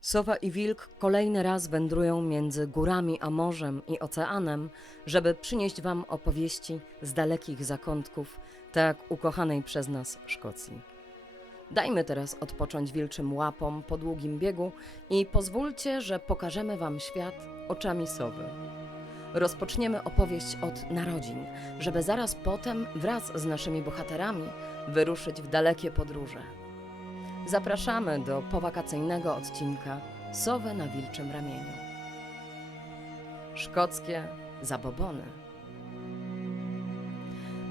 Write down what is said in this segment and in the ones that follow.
Sowa i wilk kolejny raz wędrują między górami a morzem i oceanem, żeby przynieść wam opowieści z dalekich zakątków tak ukochanej przez nas Szkocji. Dajmy teraz odpocząć wilczym łapom po długim biegu i pozwólcie, że pokażemy wam świat oczami sowy. Rozpoczniemy opowieść od narodzin, żeby zaraz potem wraz z naszymi bohaterami wyruszyć w dalekie podróże. Zapraszamy do powakacyjnego odcinka Sowy na wilczym ramieniu. Szkockie zabobony.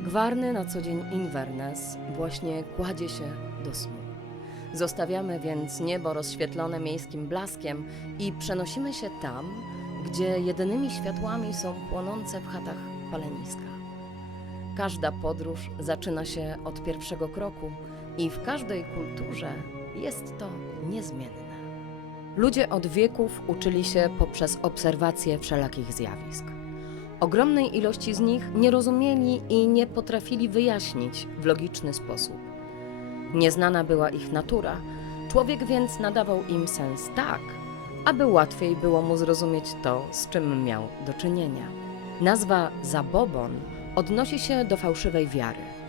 Gwarny na co dzień Inverness właśnie kładzie się do snu. Zostawiamy więc niebo rozświetlone miejskim blaskiem i przenosimy się tam, gdzie jedynymi światłami są płonące w chatach paleniska. Każda podróż zaczyna się od pierwszego kroku i w każdej kulturze jest to niezmienne. Ludzie od wieków uczyli się poprzez obserwację wszelakich zjawisk. Ogromnej ilości z nich nie rozumieli i nie potrafili wyjaśnić w logiczny sposób. Nieznana była ich natura, człowiek więc nadawał im sens tak, aby łatwiej było mu zrozumieć to, z czym miał do czynienia. Nazwa zabobon odnosi się do fałszywej wiary,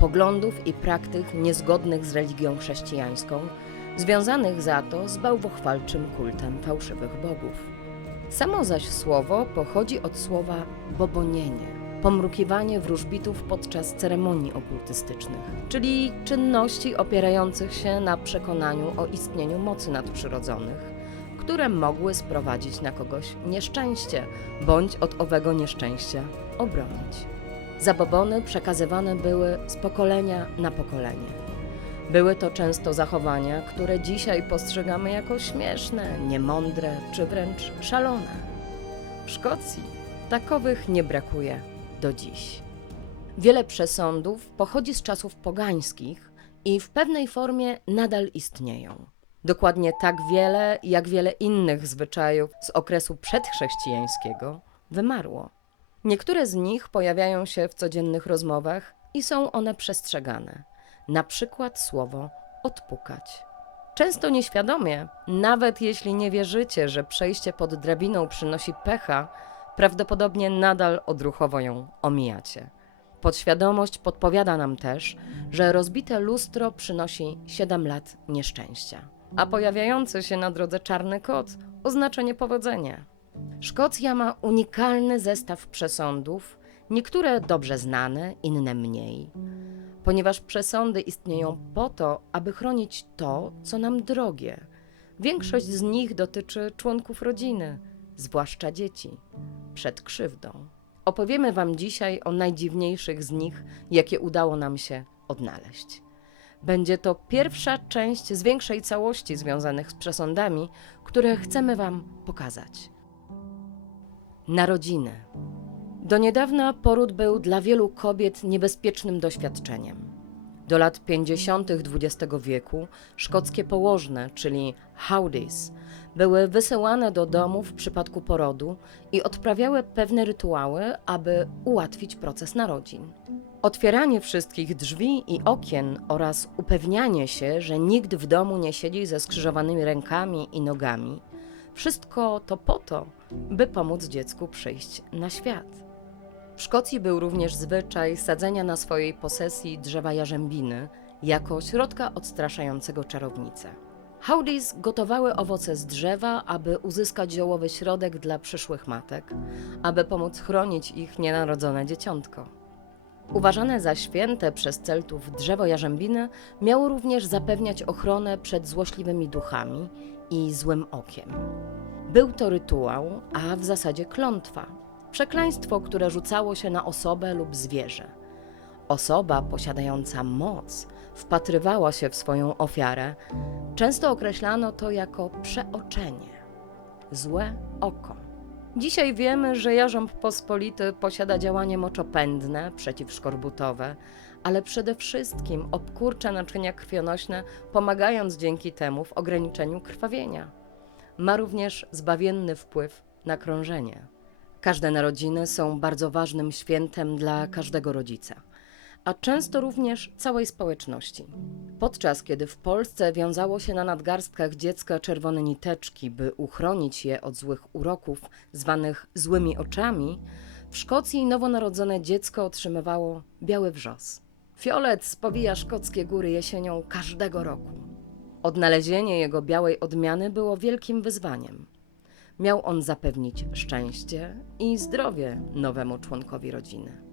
poglądów i praktyk niezgodnych z religią chrześcijańską, związanych za to z bałwochwalczym kultem fałszywych bogów. Samo zaś słowo pochodzi od słowa bobonienie, pomrukiwanie wróżbitów podczas ceremonii okultystycznych, czyli czynności opierających się na przekonaniu o istnieniu mocy nadprzyrodzonych, które mogły sprowadzić na kogoś nieszczęście, bądź od owego nieszczęścia obronić. Zabobony przekazywane były z pokolenia na pokolenie. Były to często zachowania, które dzisiaj postrzegamy jako śmieszne, niemądre czy wręcz szalone. W Szkocji takowych nie brakuje do dziś. Wiele przesądów pochodzi z czasów pogańskich i w pewnej formie nadal istnieją. Dokładnie tak wiele, jak wiele innych zwyczajów z okresu przedchrześcijańskiego wymarło. Niektóre z nich pojawiają się w codziennych rozmowach i są one przestrzegane. Na przykład słowo odpukać. Często nieświadomie, nawet jeśli nie wierzycie, że przejście pod drabiną przynosi pecha, prawdopodobnie nadal odruchowo ją omijacie. Podświadomość podpowiada nam też, że rozbite lustro przynosi 7 lat nieszczęścia, a pojawiający się na drodze czarny kot oznacza niepowodzenie. Szkocja ma unikalny zestaw przesądów, niektóre dobrze znane, inne mniej. Ponieważ przesądy istnieją po to, aby chronić to, co nam drogie. Większość z nich dotyczy członków rodziny, zwłaszcza dzieci, przed krzywdą. Opowiemy wam dzisiaj o najdziwniejszych z nich, jakie udało nam się odnaleźć. Będzie to pierwsza część z większej całości związanych z przesądami, które chcemy wam pokazać. Narodziny. Do niedawna poród był dla wielu kobiet niebezpiecznym doświadczeniem. Do lat 50. XX wieku szkockie położne, czyli howdies, były wysyłane do domu w przypadku porodu i odprawiały pewne rytuały, aby ułatwić proces narodzin. Otwieranie wszystkich drzwi i okien oraz upewnianie się, że nikt w domu nie siedzi ze skrzyżowanymi rękami i nogami, wszystko to po to, by pomóc dziecku przyjść na świat. W Szkocji był również zwyczaj sadzenia na swojej posesji drzewa jarzębiny jako środka odstraszającego czarownicę. Howdies gotowały owoce z drzewa, aby uzyskać ziołowy środek dla przyszłych matek, aby pomóc chronić ich nienarodzone dzieciątko. Uważane za święte przez Celtów drzewo jarzębiny miało również zapewniać ochronę przed złośliwymi duchami i złym okiem. Był to rytuał, a w zasadzie klątwa. Przekleństwo, które rzucało się na osobę lub zwierzę. Osoba posiadająca moc wpatrywała się w swoją ofiarę. Często określano to jako przeoczenie. Złe oko. Dzisiaj wiemy, że jarząb pospolity posiada działanie moczopędne, przeciwszkorbutowe, ale przede wszystkim obkurcza naczynia krwionośne, pomagając dzięki temu w ograniczeniu krwawienia. Ma również zbawienny wpływ na krążenie. Każde narodziny są bardzo ważnym świętem dla każdego rodzica, a często również całej społeczności. Podczas kiedy w Polsce wiązało się na nadgarstkach dziecka czerwone niteczki, by uchronić je od złych uroków zwanych złymi oczami, w Szkocji nowonarodzone dziecko otrzymywało biały wrzos. Fiolet spowija szkockie góry jesienią każdego roku. Odnalezienie jego białej odmiany było wielkim wyzwaniem. Miał on zapewnić szczęście i zdrowie nowemu członkowi rodziny.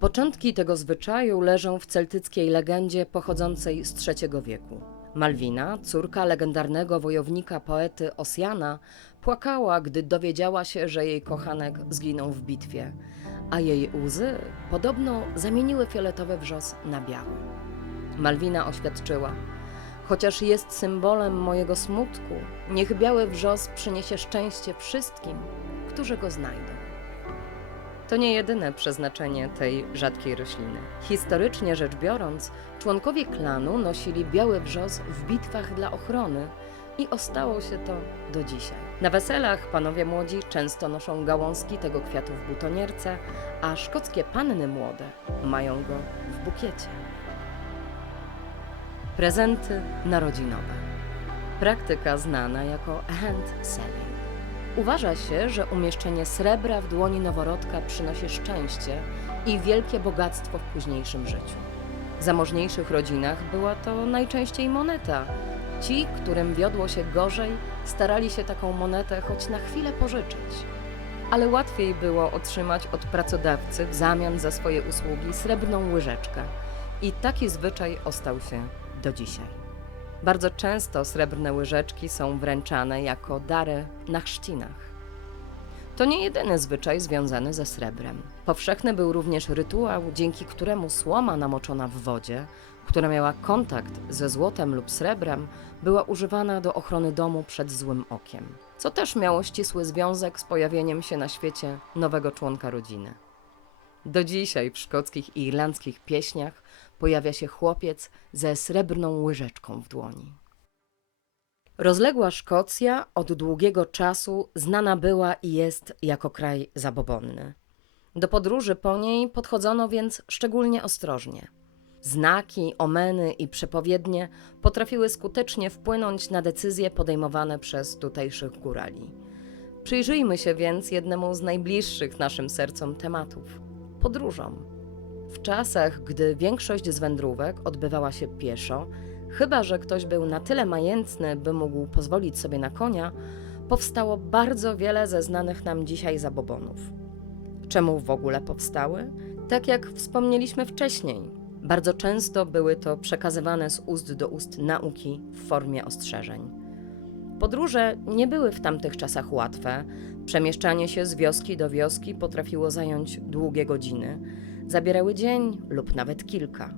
Początki tego zwyczaju leżą w celtyckiej legendzie pochodzącej z III wieku. Malwina, córka legendarnego wojownika poety Ossiana, płakała, gdy dowiedziała się, że jej kochanek zginął w bitwie, a jej łzy podobno zamieniły fioletowy wrzos na biały. Malwina oświadczyła: chociaż jest symbolem mojego smutku, niech biały wrzos przyniesie szczęście wszystkim, którzy go znajdą. To nie jedyne przeznaczenie tej rzadkiej rośliny. Historycznie rzecz biorąc, członkowie klanu nosili biały wrzos w bitwach dla ochrony i ostało się to do dzisiaj. Na weselach panowie młodzi często noszą gałązki tego kwiatu w butonierce, a szkockie panny młode mają go w bukiecie. Prezenty narodzinowe. Praktyka znana jako hand selling. Uważa się, że umieszczenie srebra w dłoni noworodka przynosi szczęście i wielkie bogactwo w późniejszym życiu. W zamożniejszych rodzinach była to najczęściej moneta. Ci, którym wiodło się gorzej, starali się taką monetę choć na chwilę pożyczyć. Ale łatwiej było otrzymać od pracodawcy w zamian za swoje usługi srebrną łyżeczkę. I taki zwyczaj ostał się do dzisiaj. Bardzo często srebrne łyżeczki są wręczane jako dary na chrzcinach. To nie jedyny zwyczaj związany ze srebrem. Powszechny był również rytuał, dzięki któremu słoma namoczona w wodzie, która miała kontakt ze złotem lub srebrem, była używana do ochrony domu przed złym okiem, co też miało ścisły związek z pojawieniem się na świecie nowego członka rodziny. Do dzisiaj w szkockich i irlandzkich pieśniach pojawia się chłopiec ze srebrną łyżeczką w dłoni. Rozległa Szkocja od długiego czasu znana była i jest jako kraj zabobonny. Do podróży po niej podchodzono więc szczególnie ostrożnie. Znaki, omeny i przepowiednie potrafiły skutecznie wpłynąć na decyzje podejmowane przez tutejszych górali. Przyjrzyjmy się więc jednemu z najbliższych naszym sercom tematów – podróżom. W czasach, gdy większość z wędrówek odbywała się pieszo, chyba że ktoś był na tyle majętny, by mógł pozwolić sobie na konia, powstało bardzo wiele ze znanych nam dzisiaj zabobonów. Czemu w ogóle powstały? Tak jak wspomnieliśmy wcześniej, bardzo często były to przekazywane z ust do ust nauki w formie ostrzeżeń. Podróże nie były w tamtych czasach łatwe, przemieszczanie się z wioski do wioski potrafiło zająć długie godziny, zabierały dzień lub nawet kilka.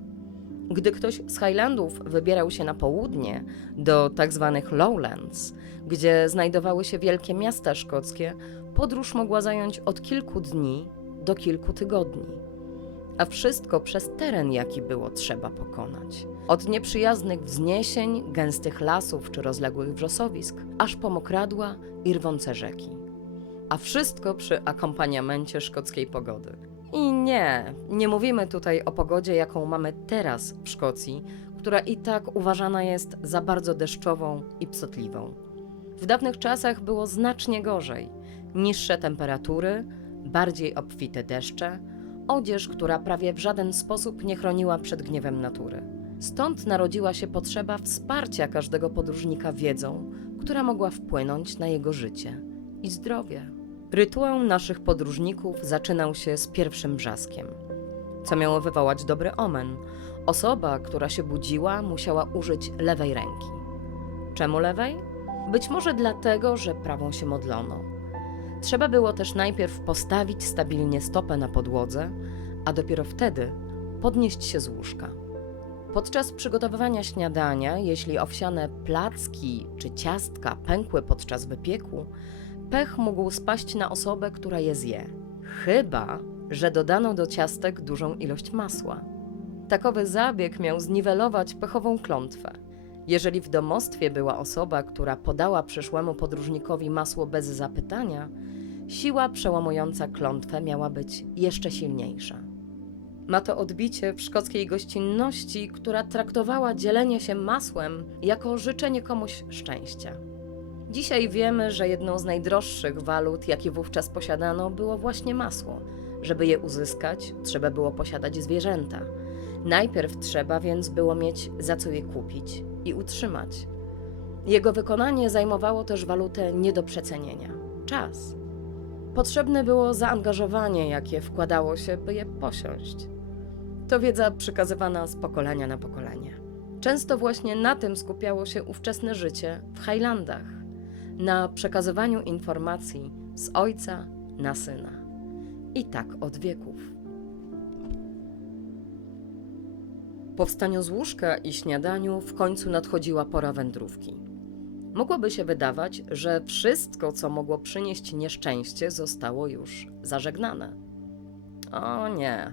Gdy ktoś z Highlandów wybierał się na południe, do tzw. Lowlands, gdzie znajdowały się wielkie miasta szkockie, podróż mogła zająć od kilku dni do kilku tygodni. A wszystko przez teren, jaki było trzeba pokonać. Od nieprzyjaznych wzniesień, gęstych lasów czy rozległych wrzosowisk, aż po mokradła i rwące rzeki. A wszystko przy akompaniamencie szkockiej pogody. I nie mówimy tutaj o pogodzie, jaką mamy teraz w Szkocji, która i tak uważana jest za bardzo deszczową i psotliwą. W dawnych czasach było znacznie gorzej. Niższe temperatury, bardziej obfite deszcze, odzież, która prawie w żaden sposób nie chroniła przed gniewem natury. Stąd narodziła się potrzeba wsparcia każdego podróżnika wiedzą, która mogła wpłynąć na jego życie i zdrowie. Rytuał naszych podróżników zaczynał się z pierwszym brzaskiem, co miało wywołać dobry omen. Osoba, która się budziła, musiała użyć lewej ręki. Czemu lewej? Być może dlatego, że prawą się modlono. Trzeba było też najpierw postawić stabilnie stopę na podłodze, a dopiero wtedy podnieść się z łóżka. Podczas przygotowywania śniadania, jeśli owsiane placki czy ciastka pękły podczas wypieku, pech mógł spaść na osobę, która je zje, chyba że dodano do ciastek dużą ilość masła. Takowy zabieg miał zniwelować pechową klątwę. Jeżeli w domostwie była osoba, która podała przyszłemu podróżnikowi masło bez zapytania, siła przełamująca klątwę miała być jeszcze silniejsza. Ma to odbicie w szkockiej gościnności, która traktowała dzielenie się masłem jako życzenie komuś szczęścia. Dzisiaj wiemy, że jedną z najdroższych walut, jakie wówczas posiadano, było właśnie masło. Żeby je uzyskać, trzeba było posiadać zwierzęta. Najpierw trzeba więc było mieć za co je kupić i utrzymać. Jego wykonanie zajmowało też walutę nie do przecenienia – czas. Potrzebne było zaangażowanie, jakie wkładało się, by je posiąść. To wiedza przekazywana z pokolenia na pokolenie. Często właśnie na tym skupiało się ówczesne życie w Highlandach, na przekazywaniu informacji z ojca na syna. I tak od wieków. Po wstaniu z łóżka i śniadaniu w końcu nadchodziła pora wędrówki. Mogłoby się wydawać, że wszystko, co mogło przynieść nieszczęście, zostało już zażegnane. O nie,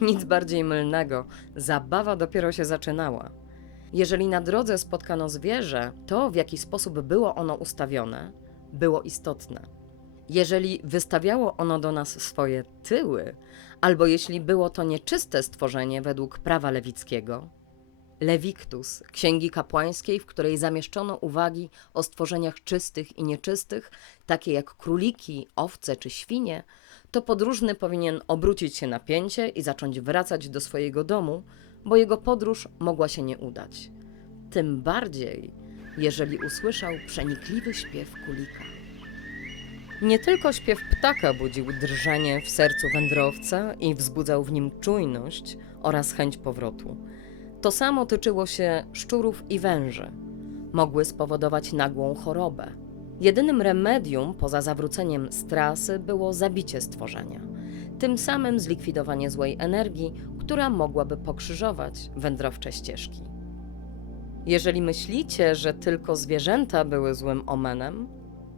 nic bardziej mylnego. Zabawa dopiero się zaczynała. Jeżeli na drodze spotkano zwierzę, to w jaki sposób było ono ustawione, było istotne. Jeżeli wystawiało ono do nas swoje tyły, albo jeśli było to nieczyste stworzenie według prawa lewickiego, Levictus, księgi kapłańskiej, w której zamieszczono uwagi o stworzeniach czystych i nieczystych, takie jak króliki, owce czy świnie, to podróżny powinien obrócić się na pięcie i zacząć wracać do swojego domu, bo jego podróż mogła się nie udać. Tym bardziej, jeżeli usłyszał przenikliwy śpiew kulika. Nie tylko śpiew ptaka budził drżenie w sercu wędrowca i wzbudzał w nim czujność oraz chęć powrotu. To samo tyczyło się szczurów i węży. Mogły spowodować nagłą chorobę. Jedynym remedium poza zawróceniem z trasy było zabicie stworzenia. Tym samym zlikwidowanie złej energii, która mogłaby pokrzyżować wędrowcze ścieżki. Jeżeli myślicie, że tylko zwierzęta były złym omenem,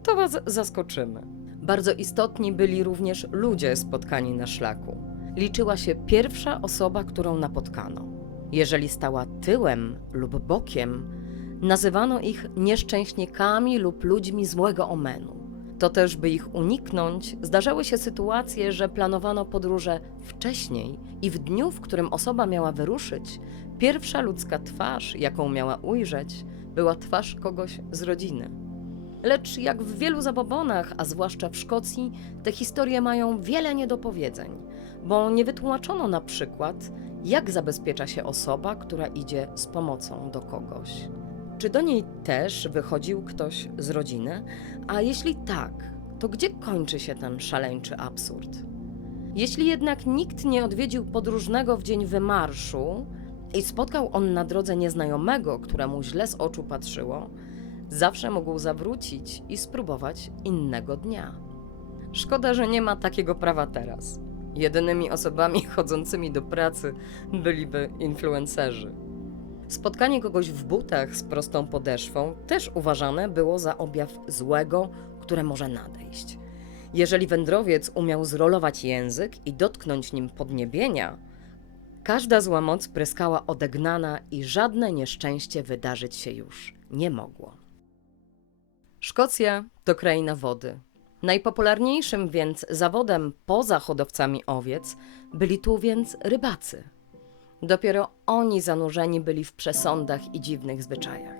to was zaskoczymy. Bardzo istotni byli również ludzie spotkani na szlaku. Liczyła się pierwsza osoba, którą napotkano. Jeżeli stała tyłem lub bokiem, nazywano ich nieszczęśnikami lub ludźmi złego omenu. To też, by ich uniknąć, zdarzały się sytuacje, że planowano podróże wcześniej i w dniu, w którym osoba miała wyruszyć, pierwsza ludzka twarz, jaką miała ujrzeć, była twarz kogoś z rodziny. Lecz jak w wielu zabobonach, a zwłaszcza w Szkocji, te historie mają wiele niedopowiedzeń, bo nie wytłumaczono na przykład, jak zabezpiecza się osoba, która idzie z pomocą do kogoś. Czy do niej też wychodził ktoś z rodziny? A jeśli tak, to gdzie kończy się ten szaleńczy absurd? Jeśli jednak nikt nie odwiedził podróżnego w dzień wymarszu i spotkał on na drodze nieznajomego, któremu źle z oczu patrzyło, zawsze mógł zawrócić i spróbować innego dnia. Szkoda, że nie ma takiego prawa teraz. Jedynymi osobami chodzącymi do pracy byliby influencerzy. Spotkanie kogoś w butach z prostą podeszwą też uważane było za objaw złego, które może nadejść. Jeżeli wędrowiec umiał zrolować język i dotknąć nim podniebienia, każda zła moc pryskała odegnana i żadne nieszczęście wydarzyć się już nie mogło. Szkocja to kraina wody. Najpopularniejszym więc zawodem poza hodowcami owiec byli tu więc rybacy. Dopiero oni zanurzeni byli w przesądach i dziwnych zwyczajach.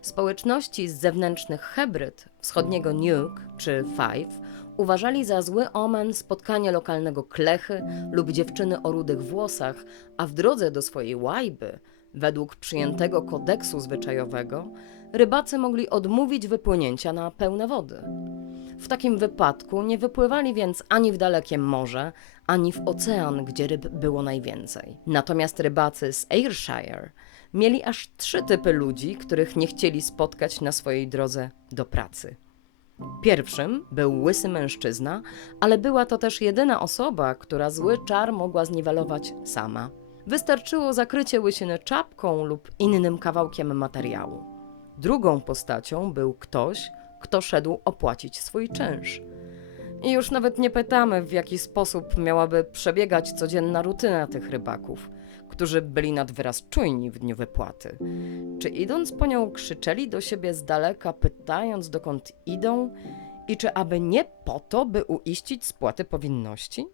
Społeczności z zewnętrznych Hebryd, wschodniego Nuuk czy Fife uważali za zły omen spotkanie lokalnego klechy lub dziewczyny o rudych włosach, a w drodze do swojej łajby, według przyjętego kodeksu zwyczajowego, rybacy mogli odmówić wypłynięcia na pełne wody. W takim wypadku nie wypływali więc ani w dalekie morze, ani w ocean, gdzie ryb było najwięcej. Natomiast rybacy z Ayrshire mieli aż 3 typy ludzi, których nie chcieli spotkać na swojej drodze do pracy. Pierwszym był łysy mężczyzna, ale była to też jedyna osoba, która zły czar mogła zniwelować sama. Wystarczyło zakrycie łysiny czapką lub innym kawałkiem materiału. Drugą postacią był ktoś, kto szedł opłacić swój czynsz. I już nawet nie pytamy, w jaki sposób miałaby przebiegać codzienna rutyna tych rybaków, którzy byli nad wyraz czujni w dniu wypłaty. Czy idąc po nią krzyczeli do siebie z daleka, pytając dokąd idą i czy aby nie po to, by uiścić spłaty powinności?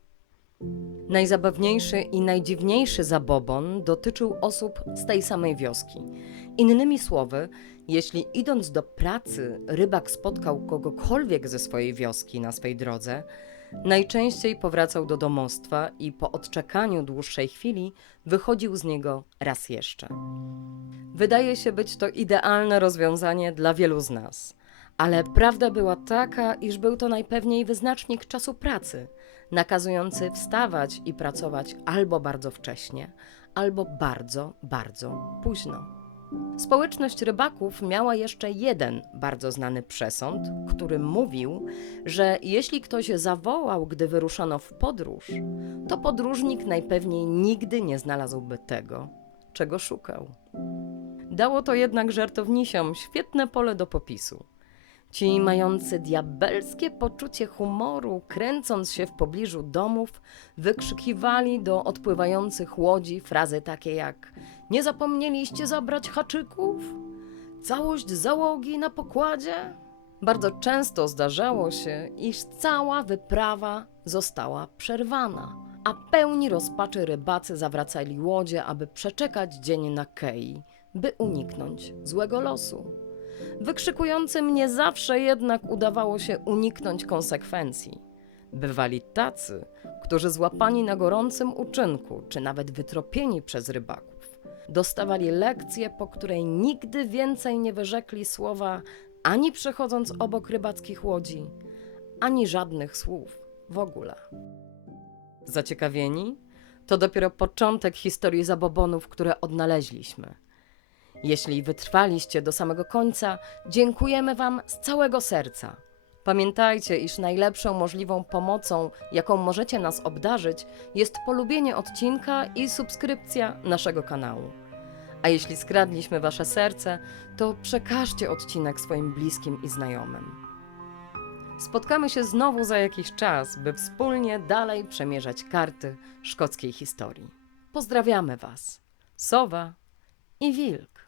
Najzabawniejszy i najdziwniejszy zabobon dotyczył osób z tej samej wioski. Innymi słowy, jeśli idąc do pracy rybak spotkał kogokolwiek ze swojej wioski na swej drodze, najczęściej powracał do domostwa i po odczekaniu dłuższej chwili wychodził z niego raz jeszcze. Wydaje się być to idealne rozwiązanie dla wielu z nas, ale prawda była taka, iż był to najpewniej wyznacznik czasu pracy, nakazujący wstawać i pracować albo bardzo wcześnie, albo bardzo, bardzo późno. Społeczność rybaków miała jeszcze jeden bardzo znany przesąd, który mówił, że jeśli ktoś zawołał, gdy wyruszano w podróż, to podróżnik najpewniej nigdy nie znalazłby tego, czego szukał. Dało to jednak żartownisiom świetne pole do popisu. Ci mający diabelskie poczucie humoru, kręcąc się w pobliżu domów, wykrzykiwali do odpływających łodzi frazy takie jak: nie zapomnieliście zabrać haczyków? Całość załogi na pokładzie? Bardzo często zdarzało się, iż cała wyprawa została przerwana, a pełni rozpaczy rybacy zawracali łodzie, aby przeczekać dzień na kei, by uniknąć złego losu. Wykrzykującym nie zawsze jednak udawało się uniknąć konsekwencji. Bywali tacy, którzy złapani na gorącym uczynku, czy nawet wytropieni przez rybaków, dostawali lekcję, po której nigdy więcej nie wyrzekli słowa ani przechodząc obok rybackich łodzi, ani żadnych słów w ogóle. Zaciekawieni? To dopiero początek historii zabobonów, które odnaleźliśmy. Jeśli wytrwaliście do samego końca, dziękujemy Wam z całego serca. Pamiętajcie, iż najlepszą możliwą pomocą, jaką możecie nas obdarzyć, jest polubienie odcinka i subskrypcja naszego kanału. A jeśli skradliśmy Wasze serce, to przekażcie odcinek swoim bliskim i znajomym. Spotkamy się znowu za jakiś czas, by wspólnie dalej przemierzać karty szkockiej historii. Pozdrawiamy Was, Sowa i Wilk.